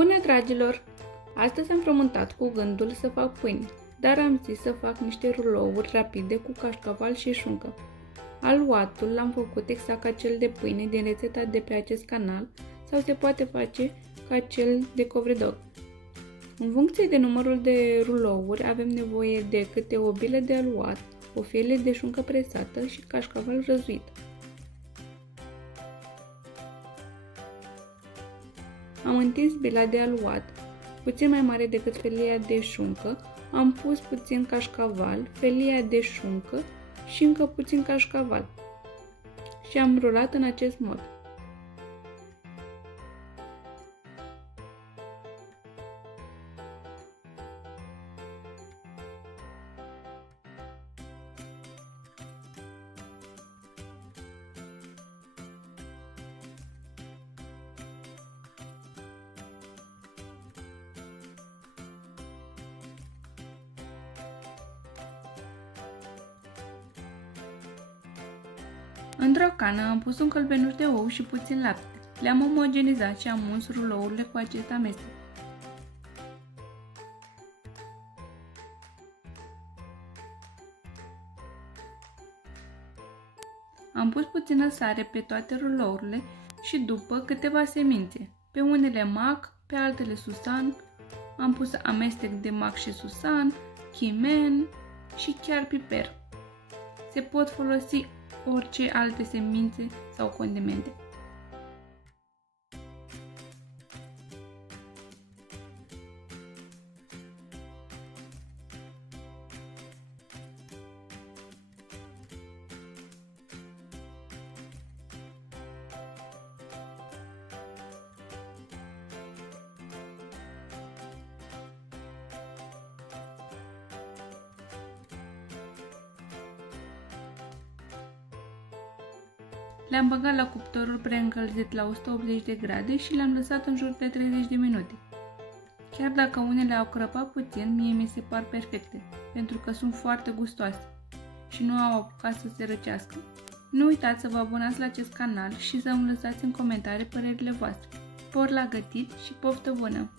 Bună, dragilor! Astăzi am frământat cu gândul să fac pâine, dar am zis să fac niște rulouri rapide cu cașcaval și șuncă. Aluatul l-am făcut exact ca cel de pâine din rețeta de pe acest canal sau se poate face ca cel de covredog. În funcție de numărul de rulouri avem nevoie de câte o bilă de aluat, o felie de șuncă presată și cașcaval răzuit. Am întins bila de aluat, puțin mai mare decât felia de șuncă, am pus puțin cașcaval, felia de șuncă și încă puțin cașcaval și am rulat în acest mod. Într-o cană am pus un călbenuș de ou și puțin lapte. Le-am omogenizat și am uns rulourile cu acest amestec. Am pus puțină sare pe toate rulourile și după câteva semințe. Pe unele mac, pe altele susan. Am pus amestec de mac și susan, chimen și chiar piper. Se pot folosi orice alte semințe sau condimente. Le-am băgat la cuptorul preîncălzit la 180 de grade și le-am lăsat în jur de 30 de minute. Chiar dacă unele au crăpat puțin, mie mi se par perfecte, pentru că sunt foarte gustoase și nu au apucat să se răcească. Nu uitați să vă abonați la acest canal și să îmi lăsați în comentarii părerile voastre. Spor la gătit și poftă bună!